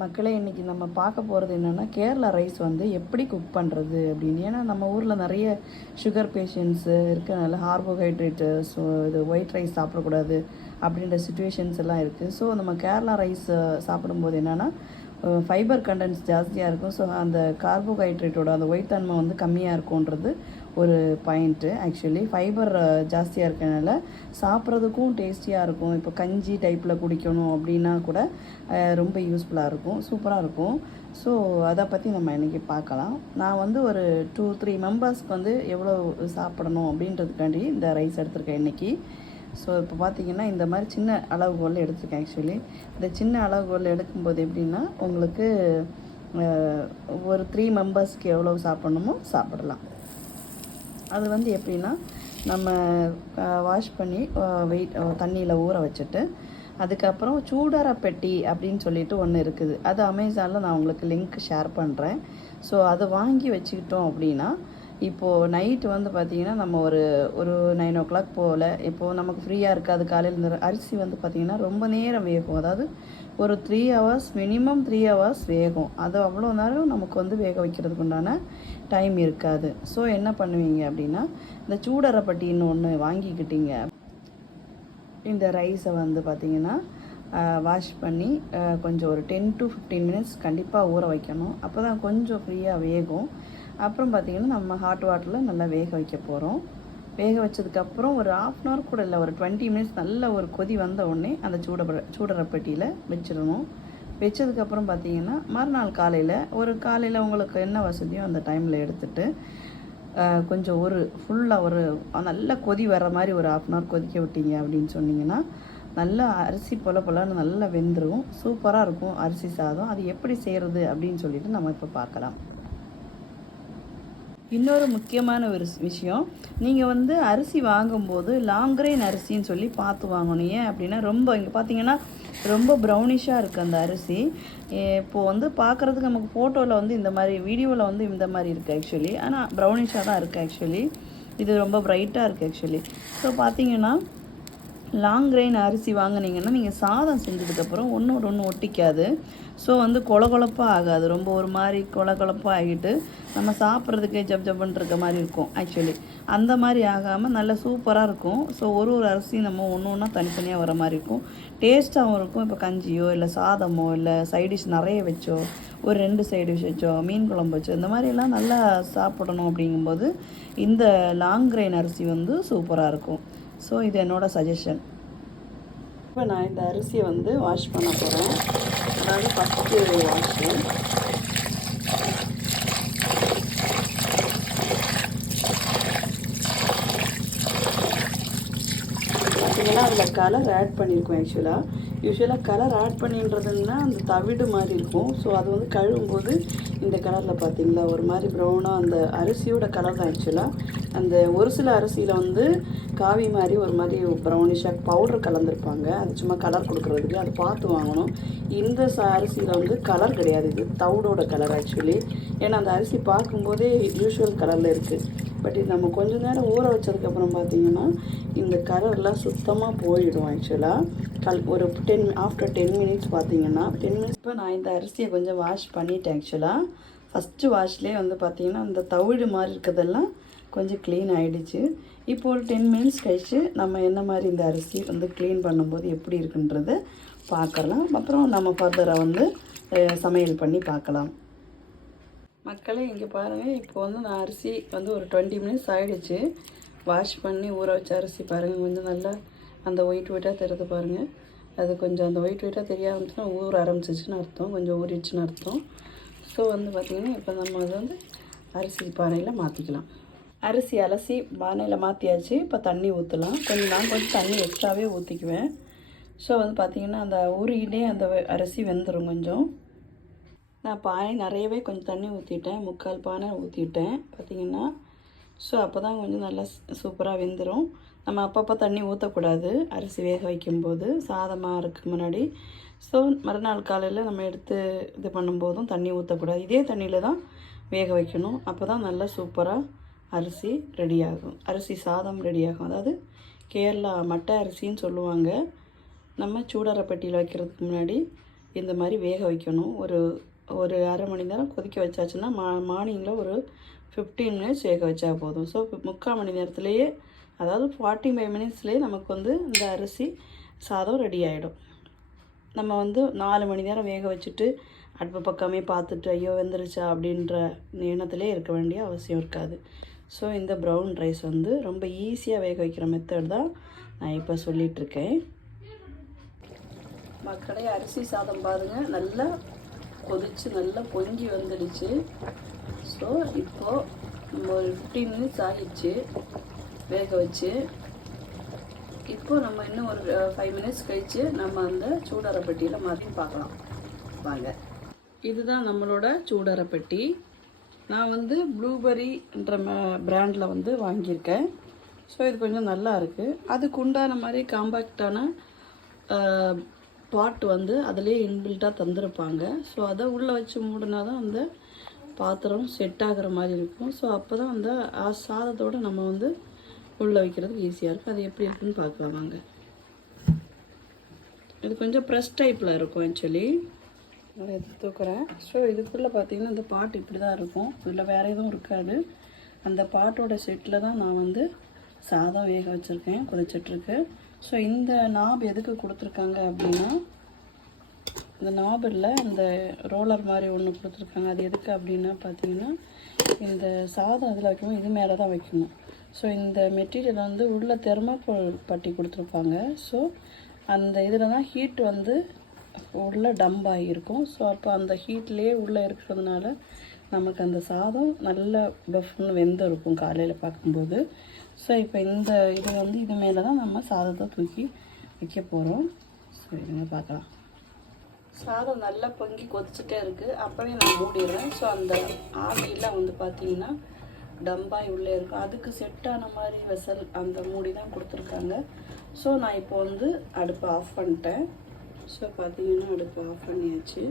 மக்களே இன்றைக்கி நம்ம பார்க்க போகிறது என்னென்னா கேரளா ரைஸ் வந்து எப்படி குக் பண்ணுறது அப்படின்னு. ஏன்னா நம்ம ஊரில் நிறைய சுகர் பேஷண்ட்ஸு இருக்கனால கார்போஹைட்ரேட்டு ஸோ இது ஒயிட் ரைஸ் சாப்பிடக்கூடாது அப்படின்ற சுச்சுவேஷன்ஸ் எல்லாம் இருக்குது. ஸோ நம்ம கேரளா ரைஸ் சாப்பிடும்போது என்னென்னா ஃபைபர் கண்டென்ட்ஸ் ஜாஸ்தியாக இருக்கும். ஸோ அந்த கார்போஹைட்ரேட்டோட அந்த ஒயிட் தன்மை வந்து கம்மியாக இருக்கும்ன்றது ஒரு பாயிண்ட்டு. ஆக்சுவலி ஃபைபர் ஜாஸ்தியாக இருக்கனால சாப்பிட்றதுக்கும் டேஸ்டியாக இருக்கும். இப்போ கஞ்சி டைப்பில் குடிக்கணும் அப்படின்னா கூட ரொம்ப யூஸ்ஃபுல்லாக இருக்கும், சூப்பராக இருக்கும். ஸோ அதை பற்றி நம்ம இன்றைக்கி பார்க்கலாம். நான் வந்து ஒரு 2-3 மெம்பர்ஸ்க்கு வந்து எவ்வளோ சாப்பிடணும் அப்படின்றதுக்காண்டி இந்த ரைஸ் எடுத்திருக்கேன் இன்றைக்கி. ஸோ இப்போ பார்த்திங்கன்னா இந்த மாதிரி சின்ன அளவுகோல் எடுத்துருக்கேன். ஆக்சுவலி இந்த சின்ன அளவுகோல் எடுக்கும்போது எப்படின்னா உங்களுக்கு ஒரு 3 மெம்பர்ஸ்க்கு எவ்வளோ சாப்பிட்ணுமோ சாப்பிடலாம். அது வந்து எப்படின்னா நம்ம வாஷ் பண்ணி தண்ணியில் ஊற வச்சுட்டு அதுக்கப்புறம் சூடார பெட்டி அப்படின்னு சொல்லிட்டு ஒன்று இருக்குது. அது அமேசானில் நான் உங்களுக்கு லிங்க் ஷேர் பண்ணுறேன். ஸோ அதை வாங்கி வச்சுக்கிட்டோம் அப்படின்னா இப்போது நைட்டு வந்து பார்த்திங்கன்னா நம்ம ஒரு 9 o'clock போல் இப்போது நமக்கு ஃப்ரீயாக இருக்காது. காலையில் இந்த அரிசி வந்து பார்த்திங்கன்னா ரொம்ப நேரம் வேகும். அதாவது ஒரு 3 hours மினிமம் 3 hours வேகும். அது அவ்வளோ நேரம் நமக்கு வந்து வேக வைக்கிறதுக்கு உண்டான டைம் இருக்காது. ஸோ என்ன பண்ணுவீங்க அப்படின்னா இந்த சூடரப்பட்டின்னு ஒன்று வாங்கிக்கிட்டீங்க. இந்த ரைஸை வந்து பார்த்திங்கன்னா வாஷ் பண்ணி கொஞ்சம் ஒரு 10 to 15 minutes கண்டிப்பாக ஊற வைக்கணும். அப்போ தான் கொஞ்சம் ஃப்ரீயாக வேகும். அப்புறம் பார்த்திங்கன்னா நம்ம ஹாட் வாட்டரில் நல்லா வேக வைக்க போகிறோம். வேக வச்சதுக்கப்புறம் ஒரு 1/2 hour கூட இல்லை, ஒரு 20 minutes நல்ல ஒரு கொதி வந்த உடனே அந்த சூடரப்பட்டியில் வச்சிடணும். வச்சதுக்கப்புறம் பார்த்திங்கன்னா மறுநாள் காலையில் உங்களுக்கு என்ன வசதியோ அந்த டைமில் எடுத்துகிட்டு கொஞ்சம் ஃபுல்லாக நல்ல கொதி வர மாதிரி ஒரு 1/2 hour கொதிக்க விட்டீங்க அப்படின்னு சொன்னிங்கன்னா நல்லா அரிசி பொலன்னு நல்லா வெந்துடும். சூப்பராக இருக்கும் அரிசி சாதம். அது எப்படி செய்கிறது அப்படின்னு சொல்லிட்டு நம்ம இப்போ பார்க்கலாம். இன்னொரு முக்கியமான ஒரு விஷயம், நீங்கள் வந்து அரிசி வாங்கும்போது லாங் கிரெயின் அரிசின்னு சொல்லி பார்த்து வாங்கணும். ஏன் அப்படின்னா இங்கே பார்த்தீங்கன்னா ரொம்ப ப்ரௌனிஷாக இருக்குது அந்த அரிசி. இப்போது வந்து பார்க்குறதுக்கு நமக்கு ஃபோட்டோவில் வந்து இந்த மாதிரி, வீடியோவில் வந்து இந்த மாதிரி இருக்குது ஆக்சுவலி. ஆனால் ப்ரௌனிஷாக தான் இருக்குது ஆக்சுவலி. இது ரொம்ப ப்ரைட்டாக இருக்குது ஆக்சுவலி. ஸோ பார்த்தீங்கன்னா லாங் கிரெயின் அரிசி வாங்கினீங்கன்னா நீங்கள் சாதம் செஞ்சதுக்கப்புறம் ஒன்றோடு ஒன்று ஒட்டிக்காது. ஸோ வந்து கொலகொலப்பாக ஆகாது. ரொம்ப ஒரு மாதிரி கொலகொலப்பாக ஆகிட்டு நம்ம சாப்பிட்றதுக்கே ஜப்ஜப்புன்னு இருக்க மாதிரி இருக்கும் ஆக்சுவலி. அந்த மாதிரி ஆகாமல் நல்லா சூப்பராக இருக்கும். ஸோ ஒரு அரிசி நம்ம ஒன்று ஒன்றா தனித்தனியாக வர மாதிரி இருக்கும். டேஸ்ட்டாகவும் இருக்கும். இப்போ கஞ்சியோ இல்லை சாதமோ இல்லை சைடிஷ் நிறைய வச்சோ, ஒரு 2 சைடு டிஷ் வச்சோ, மீன் குழம்பு வச்சோ, இந்த மாதிரிலாம் நல்லா சாப்பிடணும் அப்படிங்கும்போது இந்த லாங் கிரெயின் அரிசி வந்து சூப்பராக இருக்கும். ஸோ இது என்னோடய சஜஷன். இப்போ நான் இந்த அரிசியை வந்து வாஷ் பண்ண போகிறேன். அதாவது ஃபஸ்ட்டு வாஷு. பார்த்தீங்கன்னா அதில் கலர் ஆட் பண்ணியிருக்கோம். யூஸ்வலாக கலர் ஆட் பண்ணின்றதுன்னா அந்த தவிடு மாதிரி இருக்கும். ஸோ அது வந்து கழுவும்போது இந்த கலரில் பார்த்தீங்களா ஒரு மாதிரி ப்ரௌனாக அந்த அரிசியோட கலர் தான் ஆக்சுவலாக. அந்த ஒரு சில அரிசியில் வந்து காவி மாதிரி ஒரு மாதிரி ப்ரௌனிஷாக பவுடர் கலந்துருப்பாங்க. அது சும்மா கலர் கொடுக்குறதுக்கு, அது பார்த்து வாங்கணும். இந்த அரிசியில் வந்து கலர் கிடையாது, இது தவிடோட கலர் ஆக்சுவலி. ஏன்னா அந்த அரிசி பார்க்கும்போதே யூஸ்வல் கலரில் இருக்குது. பட் இது நம்ம கொஞ்சம் நேரம் ஊற வச்சதுக்கப்புறம் பார்த்திங்கன்னா இந்த கலர்லாம் சுத்தமாக போயிடும் ஆக்சுவலாக. ஒரு ஆஃப்டர் 10 minutes பார்த்திங்கன்னா 10 minutes. இப்போ நான் இந்த அரிசியை கொஞ்சம் வாஷ் பண்ணிட்டேன் ஆக்சுவலாக. ஃபஸ்ட்டு வாஷ்லேயே வந்து பார்த்திங்கன்னா இந்த தவிடு மாதிரி இருக்கிறதெல்லாம் கொஞ்சம் க்ளீன் ஆகிடுச்சு. இப்போ ஒரு 10 minutes கழித்து நம்ம என்ன மாதிரி இந்த அரிசி வந்து க்ளீன் பண்ணும்போது எப்படி இருக்குன்றத பார்க்கலாம். அப்புறம் நம்ம ஃபர்தராக வந்து சமையல் பண்ணி பார்க்கலாம். மக்களே இங்கே பாருங்கள், இப்போ வந்து நான் அரிசி வந்து ஒரு 20 minutes ஆகிடுச்சு வாஷ் பண்ணி ஊற வச்ச அரிசி. பாருங்கள் கொஞ்சம் நல்லா அந்த ஒயிட்டாக தெரியுது பாருங்கள். அது கொஞ்சம் அந்த ஒயிட்டாக தெரிய ஆரம்பிச்சுன்னா ஊற ஆரம்பிச்சிச்சுன்னு அர்த்தம், கொஞ்சம் ஊறிடுச்சுன்னு அர்த்தம். ஸோ வந்து பார்த்திங்கன்னா இப்போ நம்ம அதை வந்து அரிசி பானையில் மாற்றிக்கலாம். அரிசி அலசி பானையில் மாற்றியாச்சு. இப்போ தண்ணி ஊற்றலாம். நான் கொஞ்சம் தண்ணி எக்ஸ்ட்ராவே ஊற்றிக்குவேன். ஸோ வந்து பார்த்திங்கன்னா அந்த ஊறிக்கிட்டே அந்த அரிசி வெந்துடும் கொஞ்சம். நான் பானை நிறையவே கொஞ்சம் தண்ணி ஊற்றிட்டேன், 3/4 பானை ஊற்றிட்டேன் பார்த்திங்கன்னா. ஸோ அப்போ தான் கொஞ்சம் நல்லா சூப்பராக வெந்துடும். நம்ம அப்பப்போ தண்ணி ஊற்றக்கூடாது அரிசி வேக வைக்கும்போது, சாதமாக இருக்குது முன்னாடி. ஸோ மறுநாள் காலையில் நம்ம எடுத்து இது பண்ணும்போதும் தண்ணி ஊற்றக்கூடாது, இதே தண்ணியில் தான் வேக வைக்கணும். அப்போ தான் நல்லா சூப்பராக அரிசி ரெடியாகும், அரிசி சாதம் ரெடியாகும். அதாவது கேரளா மட்டை அரிசின்னு சொல்லுவாங்க. நம்ம சூடாரப்பட்டியில் வைக்கிறதுக்கு முன்னாடி இந்த மாதிரி வேக வைக்கணும். ஒரு ஒரு அரை மணி நேரம் கொதிக்க வச்சாச்சுன்னா மார்னிங்கில் ஒரு 15 மினிட்ஸ் வேக வச்சா போதும். ஸோ 3/4 மணி நேரத்துலேயே, அதாவது 45 மினிட்ஸ்லேயே நமக்கு வந்து இந்த அரிசி சாதம் ரெடி ஆகிடும். நம்ம வந்து 4 மணி நேரம் வேக வச்சுட்டு அடுப்பு பக்கமே பார்த்துட்டு ஐயோ வெந்துருச்சா அப்படின்ற எண்ணத்திலே இருக்க வேண்டிய அவசியம் இருக்காது. ஸோ இந்த ப்ரௌன் ரைஸ் வந்து ரொம்ப ஈஸியாக வேக வைக்கிற மெத்தட் தான் நான் இப்போ சொல்லிகிட்ருக்கேன். மக்களே, அரிசி சாதம் பாருங்கள், நல்லா கொதித்து நல்லா பொங்கி வந்துடுச்சு. ஸோ இப்போது நம்ம ஒரு 15 மினிட்ஸ் ஆகிடுச்சு வேக வச்சு. இப்போது நம்ம இன்னும் ஒரு 5 மினிட்ஸ் கழித்து நம்ம அந்த சூடாரப்பெட்டியில் மாற்றி பார்க்கலாம் வாங்க. இதுதான் நம்மளோட சூடாரப்பெட்டி. நான் வந்து ப்ளூபெரின்ற பிராண்டில் வந்து வாங்கியிருக்கேன். ஸோ இது கொஞ்சம் நல்லா இருக்குது. அதுக்கு உண்டான மாதிரி காம்பேக்டான பாட் வந்து அதிலே இன்பில்ட்டாக தந்துருப்பாங்க. ஸோ அதை உள்ளே வச்சு மூடினா தான் அந்த பாத்திரம் செட் ஆகிற மாதிரி இருக்கும். ஸோ அப்போ தான் அந்த சாதத்தோடு நம்ம வந்து உள்ளே வைக்கிறதுக்கு ஈஸியாக இருக்கும். அது எப்படி இருக்குன்னு பார்க்கலாம் வாங்க. இது கொஞ்சம் ப்ரெஸ் டைப்பில் இருக்கும் ஆக்சுவலி. அதை எடுத்து தூக்குறேன். ஸோ இதுக்குள்ளே பார்த்தீங்கன்னா இந்த பாட் இப்படி தான் இருக்கும். இதில் வேறு எதுவும் இருக்காது. அந்த பாட்டோட செட்டில் தான் நான் வந்து சாதம் வேக வச்சுருக்கேன், கொதிச்சிட்ருக்கு. ஸோ இந்த நாப் எதுக்கு கொடுத்துருக்காங்க அப்படின்னா, இந்த நாபில் இந்த ரோலர் மாதிரி ஒன்று கொடுத்துருக்காங்க. அது எதுக்கு அப்படின்னா பார்த்தீங்கன்னா, இந்த சாதம் இதில் வைக்கணும், இது மேலே தான் வைக்கணும். ஸோ இந்த மெட்டீரியல் வந்து உள்ள தெர்மாக்கோல் பட்டி கொடுத்துருப்பாங்க. ஸோ அந்த இதில் தான் ஹீட் வந்து உள்ளே டம்ப் ஆகியிருக்கும். ஸோ அப்போ அந்த ஹீட்லேயே உள்ளே இருக்கிறதுனால நமக்கு அந்த சாதம் நல்ல பஃப்னு வெந்திருக்கும் காலையில் பார்க்கும்போது. ஸோ இப்போ இந்த இது வந்து இது மேலே தான் நம்ம சாதத்தை தூக்கி வைக்க போகிறோம். ஸோ இதுங்க பார்க்கலாம். சாதம் நல்லா பொங்கி கொதிச்சுட்டே இருக்குது. அப்போவே நான் மூடிடுறேன். ஸோ அந்த ஆவியெல்லாம் வந்து பார்த்திங்கன்னா டம்பாய் உள்ளே இருக்கும். அதுக்கு செட்டான மாதிரி வெசல் அந்த மூடி தான் கொடுத்துருக்காங்க. ஸோ நான் இப்போ வந்து அடுப்பை ஆஃப் பண்ணிட்டேன். ஸோ பார்த்தீங்கன்னா அடுப்பை ஆஃப் பண்ணியாச்சு.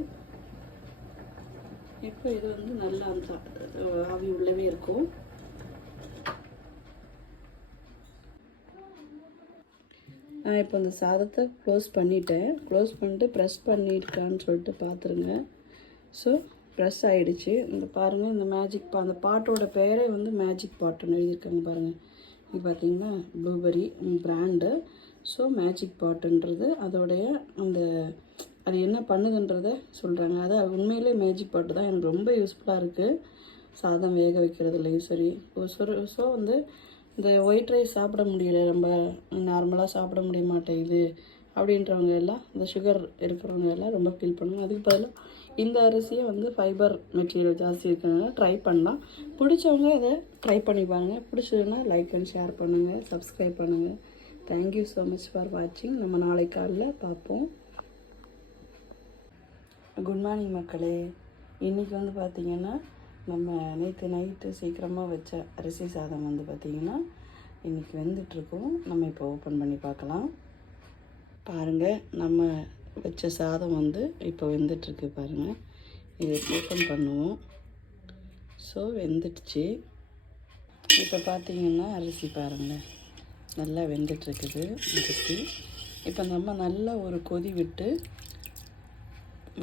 இப்போ இது வந்து நல்லா அந்த ஆவி உள்ளவே இருக்கும். நான் இப்போ அந்த சாதத்தை க்ளோஸ் பண்ணிட்டேன். க்ளோஸ் பண்ணிட்டு ப்ரெஸ் பண்ணியிருக்கான்னு சொல்லிட்டு பார்த்துருங்க. ஸோ ப்ரெஸ் ஆகிடுச்சு. இந்த பாருங்கள், இந்த மேஜிக் அந்த பாட்டோட பேரே வந்து மேஜிக் பாட்டுன்னு எழுதியிருக்காங்க பாருங்கள். இது பார்த்திங்கன்னா ப்ளூபெரி பிராண்டு. ஸோ மேஜிக் பாட்டுன்றது அதோடைய அந்த அது என்ன பண்ணுதுன்றதை சொல்கிறாங்க. அது உண்மையிலே மேஜிக் பாட்டு தான். எனக்கு ரொம்ப யூஸ்ஃபுல்லாக இருக்குது சாதம் வேக வைக்கிறதுலையும் சரி. ஸோ வந்து இந்த ஒயிட் ரைஸ் சாப்பிட முடியல, நம்ம நார்மலாக சாப்பிட முடிய மாட்டேங்குது அப்படின்றவங்க எல்லாம், இந்த சுகர் இருக்கிறவங்க எல்லாம் ரொம்ப ஃபீல் பண்ணுவாங்க. அதுக்கு பதிலாக இந்த அரிசியை வந்து ஃபைபர் மெட்டீரியல் ஜாஸ்தி இருக்கிறதுனால ட்ரை பண்ணலாம். பிடிச்சவங்க அதை ட்ரை பண்ணி பாருங்கள். பிடிச்சதுன்னா லைக் அண்ட் ஷேர் பண்ணுங்கள், சப்ஸ்கிரைப் பண்ணுங்கள். தேங்க்யூ ஸோ மச் ஃபார் வாட்சிங். நம்ம நாளை காலைல பார்ப்போம். குட் மார்னிங் மக்களே. இன்றைக்கி வந்து பார்த்திங்கன்னா நம்ம நேற்று நைட்டு சீக்கிரமாக வச்ச அரிசி சாதம் வந்து பார்த்திங்கன்னா இன்றைக்கி வெந்துட்டுருக்கோம். நம்ம இப்போ ஓப்பன் பண்ணி பார்க்கலாம். பாருங்கள், நம்ம வச்ச சாதம் வந்து இப்போ வெந்துட்டுருக்கு பாருங்கள். இதை ஓப்பன் பண்ணுவோம். ஸோ வெந்துடுச்சு. இப்போ பார்த்திங்கன்னா அரிசி பாருங்கள் நல்லா வெந்துட்டுருக்குது அரிசி. இப்போ நம்ம நல்லா ஒரு கொதி விட்டு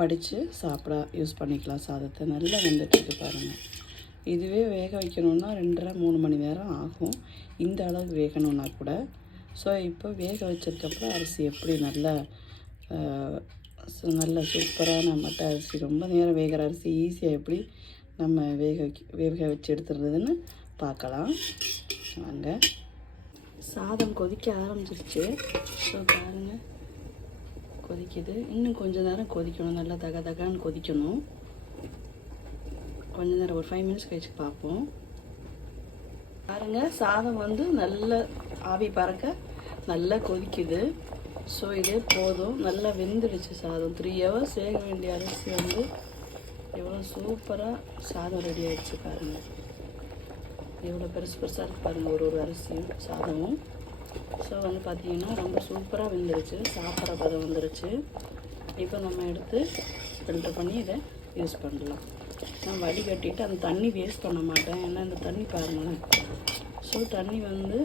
வடித்து சாப்பிட யூஸ் பண்ணிக்கலாம். சாதத்தை நல்லா வெந்துட்டுருக்கு பாருங்கள். இதுவே வேக வைக்கணுன்னா 2.5-3 மணி நேரம் ஆகும், இந்த அளவுக்கு வேகணுன்னா கூட. ஸோ இப்போ வேக வச்சதுக்கப்புறம் அரிசி எப்படி நல்லா சூப்பரான மட்டை அரிசி, ரொம்ப நேரம் வேகிற அரிசி ஈஸியாக எப்படி நம்ம வேக வச்சு எடுத்துடுறதுன்னு பார்க்கலாம் வாங்க. சாதம் கொதிக்க ஆரம்பிச்சிருச்சு. ஸோ பாருங்கள் கொதிக்குது. இன்னும் கொஞ்சம் நேரம் கொதிக்கணும், நல்லா தகான்னு கொதிக்கணும். கொஞ்ச நேரம் ஒரு 5 மினிட்ஸ் கழிச்சு பார்ப்போம். பாருங்கள் சாதம் வந்து நல்ல ஆவி பறக்க நல்லா கொதிக்குது. ஸோ இதே போதும், நல்லா வெந்துடுச்சு சாதம். 3 ஹவர்ஸ் வேக வேண்டிய அரிசி வந்து எவ்வளோ சூப்பராக சாதம் ரெடி ஆகிடுச்சு பாருங்கள். எவ்வளோ பெருசாக இருக்குது பாருங்கள் ஒரு அரிசியும் சாதமும். ஸோ வந்து பார்த்திங்கன்னா ரொம்ப சூப்பராக வெந்துருச்சு, சாப்பிட்ற பதம் வந்துருச்சு. இப்போ நம்ம எடுத்து ஃபில்டர் பண்ணி இதை யூஸ் பண்ணலாம். நான் வடிகட்டிட்டு அந்த தண்ணி வேஸ்ட் பண்ண மாட்டேன். ஏன்னா இந்த தண்ணி பாருங்களேன். ஸோ தண்ணி வந்து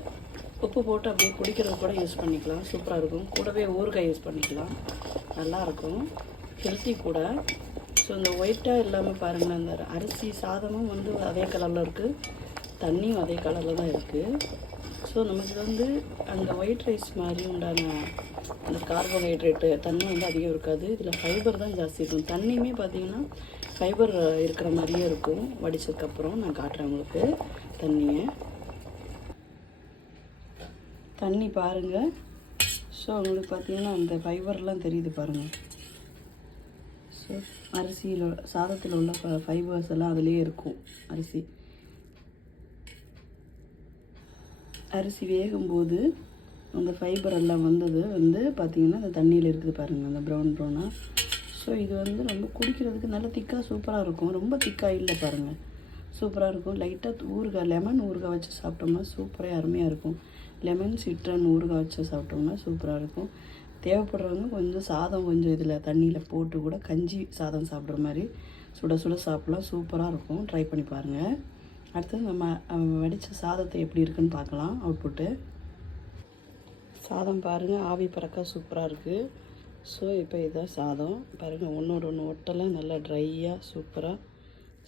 உப்பு போட்டு அப்படியே குடிக்கிறது கூட யூஸ் பண்ணிக்கலாம், சூப்பராக இருக்கும். கூடவே ஊறுகாய் யூஸ் பண்ணிக்கலாம், நல்லாயிருக்கும். ஹெல்த்தி கூட. ஸோ இந்த ஒயிட்டாக இல்லாமல் பாருங்களேன், அந்த அரிசி சாதமும் வந்து அதே கலரில் இருக்குது, தண்ணியும் அதே கலரில் தான் இருக்குது. ஸோ நமக்கு வந்து அந்த ஒயிட் ரைஸ் மாதிரி உண்டான அந்த கார்போஹைட்ரேட்டு தண்ணி வந்து அதிகம் இருக்காது. இதில் ஃபைபர் தான் ஜாஸ்தி இருக்கும். தண்ணியுமே பார்த்திங்கன்னா ஃபைபர் இருக்கிற மாதிரியே இருக்கும். வடித்ததுக்கப்புறம் நான் காட்டுறேன் உங்களுக்கு தண்ணியை. தண்ணி பாருங்கள். ஸோ உங்களுக்கு பார்த்திங்கன்னா அந்த ஃபைபர்லாம் தெரியுது பாருங்கள். ஸோ அரிசியில் சாதத்தில் உள்ள ஃபைபர்ஸ் எல்லாம் அதிலே இருக்கும். அரிசி வேகும்போது அந்த ஃபைபர் எல்லாம் வந்து பார்த்திங்கன்னா அந்த தண்ணியில் இருக்குது பாருங்கள், அந்த ப்ரௌனாக. ஸோ இது வந்து ரொம்ப குடிக்கிறதுக்கு நல்ல திக்காக சூப்பராக இருக்கும். ரொம்ப திக்காக இல்லை பாருங்கள், சூப்பராக இருக்கும். லைட்டாக ஊறுகாய், லெமன் ஊறுகாய் வச்சு சாப்பிட்டோம்னா சூப்பராக அருமையாக இருக்கும். லெமன் சிட்ரன் ஊறுகாய் வச்சு சாப்பிட்டோம்னா சூப்பராக இருக்கும். தேவைப்படுறவங்க கொஞ்சம் சாதம் கொஞ்சம் இதில் தண்ணியில் போட்டு கூட கஞ்சி சாதம் சாப்பிட்ற மாதிரி சுட சுட சாப்பிட்லாம், சூப்பராக இருக்கும். ட்ரை பண்ணி பாருங்கள். அடுத்தது நம்ம வடித்த சாதத்தை எப்படி இருக்குன்னு பார்க்கலாம். அவுட்புட்டு சாதம் பாருங்கள், ஆவி பறக்க சூப்பராக இருக்குது. ஸோ இப்போ இதான் சாதம் பாருங்கள், ஒன்றோட ஒன்று ஒட்டெல்லாம் நல்லா ட்ரையாக சூப்பராக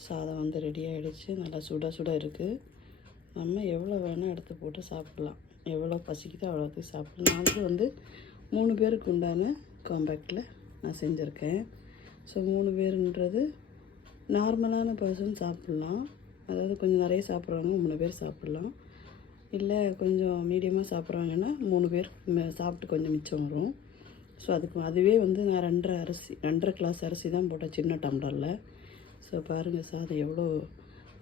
சாதம் வந்து ரெடி ஆகிடுச்சு. நல்லா சுட சுட இருக்குது. நம்ம எவ்வளோ வேணால் எடுத்து போட்டு சாப்பிட்லாம், எவ்வளோ பசிக்குதோ அவ்வளோத்துக்கு சாப்பிட்லாம். நான் வந்து 3 பேருக்கு உண்டான காம்பேக்டில் நான் செஞ்சுருக்கேன். ஸோ 3 பேருன்றது நார்மலான பர்சன் சாப்பிட்லாம். அதாவது கொஞ்சம் நிறைய சாப்பிட்றவங்க 3 பேர் சாப்பிட்லாம். இல்லை கொஞ்சம் மீடியமாக சாப்பிட்றாங்கன்னா 3 பேர் சாப்பிட்டு கொஞ்சம் மிச்சம் வரும். ஸோ அதுவே வந்து நான் 2.5 கிளாஸ் அரிசி தான் போட்டேன் சின்ன டம்ளரில். ஸோ பாருங்கள் சாதம் எவ்வளோ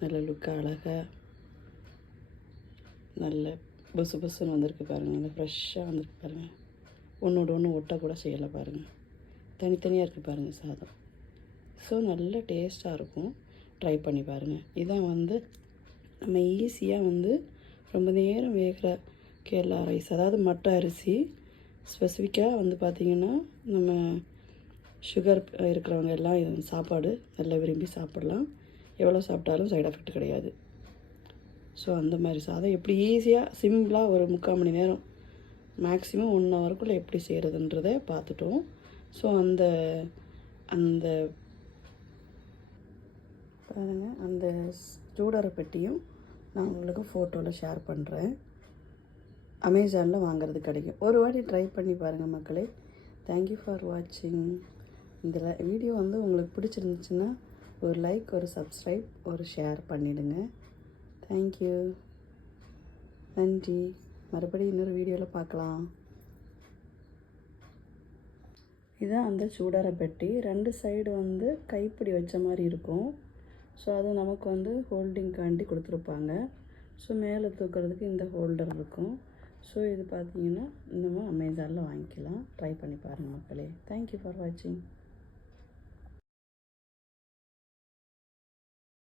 நல்ல லுக்காக அழகாக நல்ல பசு பசுன்னு வந்திருக்கு பாருங்கள், நல்லா ஃப்ரெஷ்ஷாக வந்திருக்கு பாருங்கள். ஒன்றோட ஒன்று ஒட்ட கூட செய்யலை பாருங்கள், தனித்தனியாக இருக்குது பாருங்கள் சாதம். ஸோ நல்ல டேஸ்ட்டாக இருக்கும். ட்ரை பண்ணி பாருங்கள். இதான் வந்து நம்ம ஈஸியாக வந்து ரொம்ப நேரம் வேகிற கேரளா ரைஸ், அதாவது மட்டை அரிசி ஸ்பெசிஃபிக்காக வந்து பார்த்திங்கன்னா நம்ம சுகர் இருக்கிறவங்க எல்லாம் இது சாப்பாடு நல்லா விரும்பி சாப்பிட்லாம். எவ்வளோ சாப்பிட்டாலும் சைடு எஃபெக்ட் கிடையாது. ஸோ அந்த மாதிரி சாதம் எப்படி ஈஸியாக சிம்பிளாக ஒரு 3/4 மணி நேரம் மேக்ஸிமம் 1 ஹவருக்குள்ளே எப்படி செய்கிறதுன்றதை பார்த்துட்டோம். ஸோ அந்த அந்த பாருங்கள், அந்த சூடரை பெட்டியும் நான் உங்களுக்கு ஃபோட்டோவில் ஷேர் பண்ணுறேன். அமேசானில் வாங்குறது கிடைக்கும். ஒரு வாட்டி ட்ரை பண்ணி பாருங்கள் மக்களே. தேங்க்யூ ஃபார் வாட்சிங். இந்த வீடியோ வந்து உங்களுக்கு பிடிச்சிருந்துச்சுன்னா ஒரு லைக், ஒரு சப்ஸ்கிரைப், ஒரு ஷேர் பண்ணிவிடுங்க. தேங்க்யூ, நன்றி. மறுபடியும் இன்னொரு வீடியோவில் பார்க்கலாம். இதுதான் அந்த சூடரை பெட்டி. 2 சைடு வந்து கைப்பிடி வச்ச மாதிரி இருக்கும். ஸோ அது நமக்கு வந்து ஹோல்டிங்காண்டி கொடுத்துருப்பாங்க. ஸோ மேலே தூக்கிறதுக்கு இந்த ஹோல்டர் இருக்கும். ஸோ இது பார்த்திங்கன்னா நம்ம அமேசானில் வாங்கிக்கலாம். ட்ரை பண்ணி பாருங்கள் மக்களே. தேங்க்யூ ஃபார் வாட்சிங்.